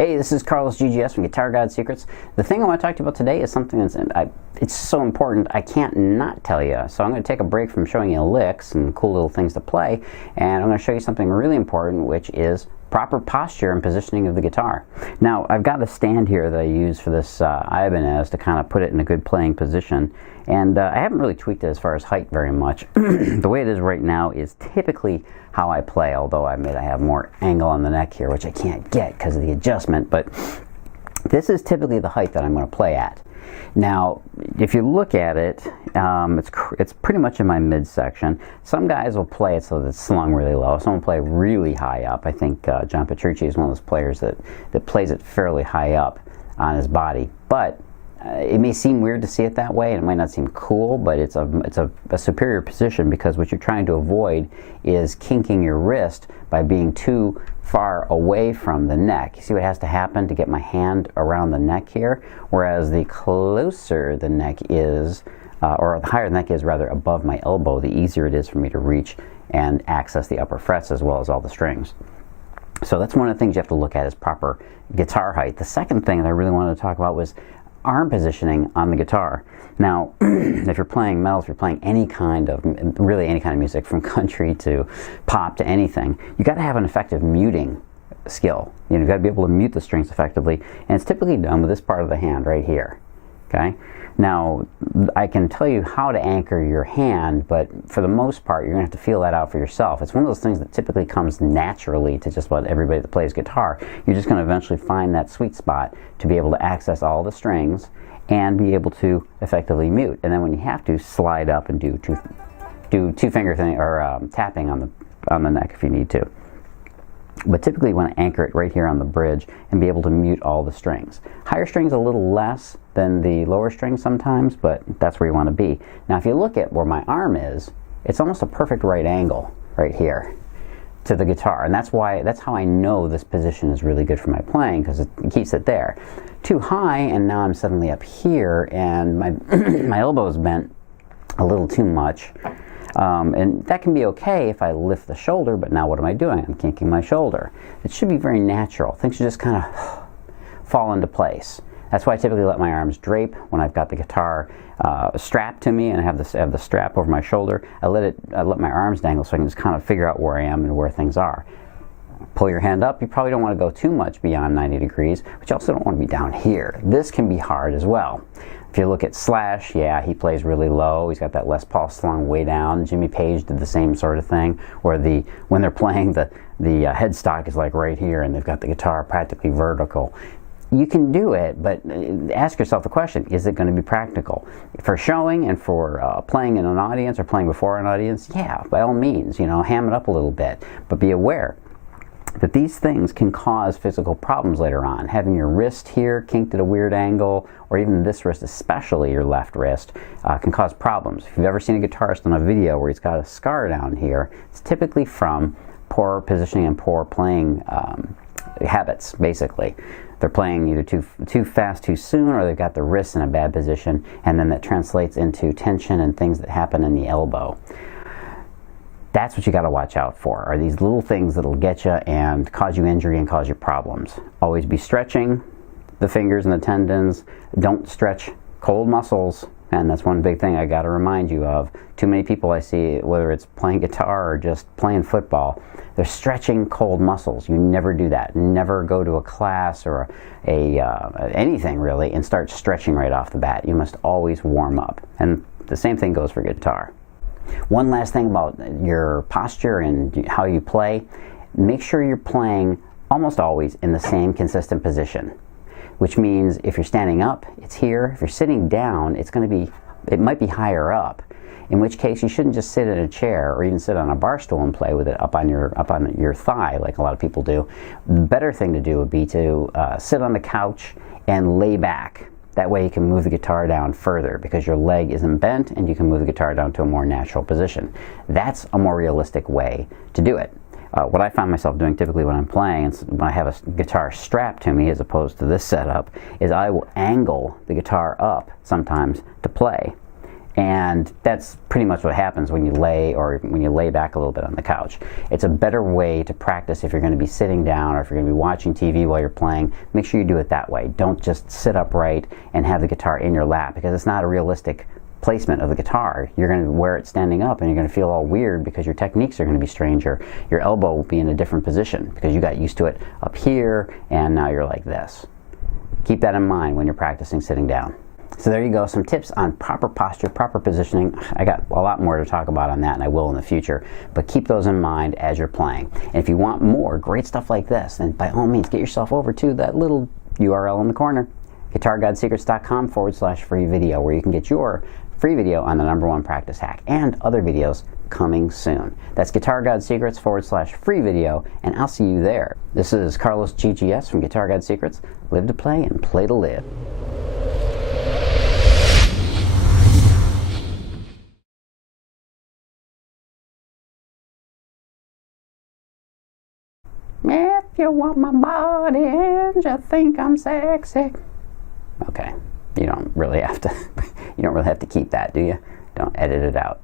Hey, this is Carlos GGS from Guitar God Secrets. The thing I want to talk to you about today is something that's it's so important I can't not tell you. So I'm going to take a break from showing you licks and cool little things to play, and I'm going to show you something really important, which is proper posture and positioning of the guitar. Now, I've got a stand here that I use for this Ibanez to kind of put it in a good playing position, and I haven't really tweaked it as far as height very much. The way it is right now is typically how I play, although I admit I have more angle on the neck here, which I can't get because of the adjustment, but this is typically the height that I'm going to play at. Now, if you look at it, it's pretty much in my midsection. Some guys will play it so that it's slung really low. Some will play really high up. I think John Petrucci is one of those players that plays it fairly high up on his body. But it may seem weird to see it that way, and it might not seem cool, but it's a superior position, because what you're trying to avoid is kinking your wrist by being too far away from the neck. You see what has to happen to get my hand around the neck here? Whereas the closer the neck is, or the higher the neck is rather above my elbow, the easier it is for me to reach and access the upper frets as well as all the strings. So that's one of the things you have to look at, is proper guitar height. The second thing that I really wanted to talk about was arm positioning on the guitar. Now, if you're playing metal, if you're playing really any kind of music, from country to pop to anything, you got to have an effective muting skill. You've got to be able to mute the strings effectively, and it's typically done with this part of the hand right here. Okay? Now, I can tell you how to anchor your hand, but for the most part, you're going to have to feel that out for yourself. It's one of those things that typically comes naturally to just about everybody that plays guitar. You're just going to eventually find that sweet spot to be able to access all the strings and be able to effectively mute. And then when you have to, slide up and do two finger thing, or tapping on the neck if you need to. But typically you want to anchor it right here on the bridge and be able to mute all the strings. Higher strings a little less than the lower strings sometimes, but that's where you want to be. Now, if you look at where my arm is, it's almost a perfect right angle right here to the guitar, and that's how I know this position is really good for my playing, because it keeps it there. Too high, and now I'm suddenly up here, and my my elbow is bent a little too much. And that can be okay if I lift the shoulder, but now what am I doing? I'm kinking my shoulder. It should be very natural. Things should just kind of fall into place. That's why I typically let my arms drape when I've got the guitar strapped to me and I have the strap over my shoulder. I let my arms dangle so I can just kind of figure out where I am and where things are. Pull your hand up. You probably don't want to go too much beyond 90 degrees, but you also don't want to be down here. This can be hard as well. If you look at Slash, yeah, he plays really low. He's got that Les Paul slung way down. Jimmy Page did the same sort of thing, where when they're playing, the headstock is like right here, and they've got the guitar practically vertical. You can do it, but ask yourself the question, is it going to be practical? For showing and for playing in an audience or playing before an audience, yeah, by all means, ham it up a little bit, but be aware that these things can cause physical problems later on. Having your wrist here kinked at a weird angle, or even this wrist, especially your left wrist, can cause problems. If you've ever seen a guitarist on a video where he's got a scar down here, it's typically from poor positioning and poor playing habits, basically. They're playing either too fast too soon, or they've got the wrist in a bad position, and then that translates into tension and things that happen in the elbow. That's what you got to watch out for, are these little things that'll get you and cause you injury and cause you problems. Always be stretching the fingers and the tendons. Don't stretch cold muscles, and that's one big thing I got to remind you of. Too many people I see, whether it's playing guitar or just playing football, they're stretching cold muscles. You never do that. Never go to a class or anything really and start stretching right off the bat. You must always warm up, and the same thing goes for guitar. One last thing about your posture and how you play, make sure you're playing almost always in the same consistent position, which means if you're standing up, it's here. If you're sitting down, it might be higher up, in which case you shouldn't just sit in a chair or even sit on a bar stool and play with it up on your thigh like a lot of people do. The better thing to do would be to sit on the couch and lay back. That way you can move the guitar down further, because your leg isn't bent and you can move the guitar down to a more natural position. That's a more realistic way to do it. What I find myself doing typically when I'm playing, and when I have a guitar strapped to me as opposed to this setup, is I will angle the guitar up sometimes to play. And that's pretty much what happens when you lay back a little bit on the couch. It's a better way to practice if you're going to be sitting down or if you're going to be watching TV while you're playing. Make sure you do it that way. Don't just sit upright and have the guitar in your lap, because it's not a realistic placement of the guitar. You're going to wear it standing up and you're going to feel all weird because your techniques are going to be strange. Your elbow will be in a different position because you got used to it up here and now you're like this. Keep that in mind when you're practicing sitting down. So there you go, some tips on proper posture, proper positioning. I got a lot more to talk about on that, and I will in the future, but keep those in mind as you're playing. And if you want more great stuff like this, then by all means get yourself over to that little URL in the corner, guitargodsecrets.com/free video, where you can get your free video on the #1 practice hack and other videos coming soon. That's guitargodsecrets/free video, and I'll see you there. This is Carlos GGS from Guitar God Secrets. Live to play and play to live. If you want my body and you think I'm sexy. Okay, you don't really have to keep that, do you? Don't edit it out.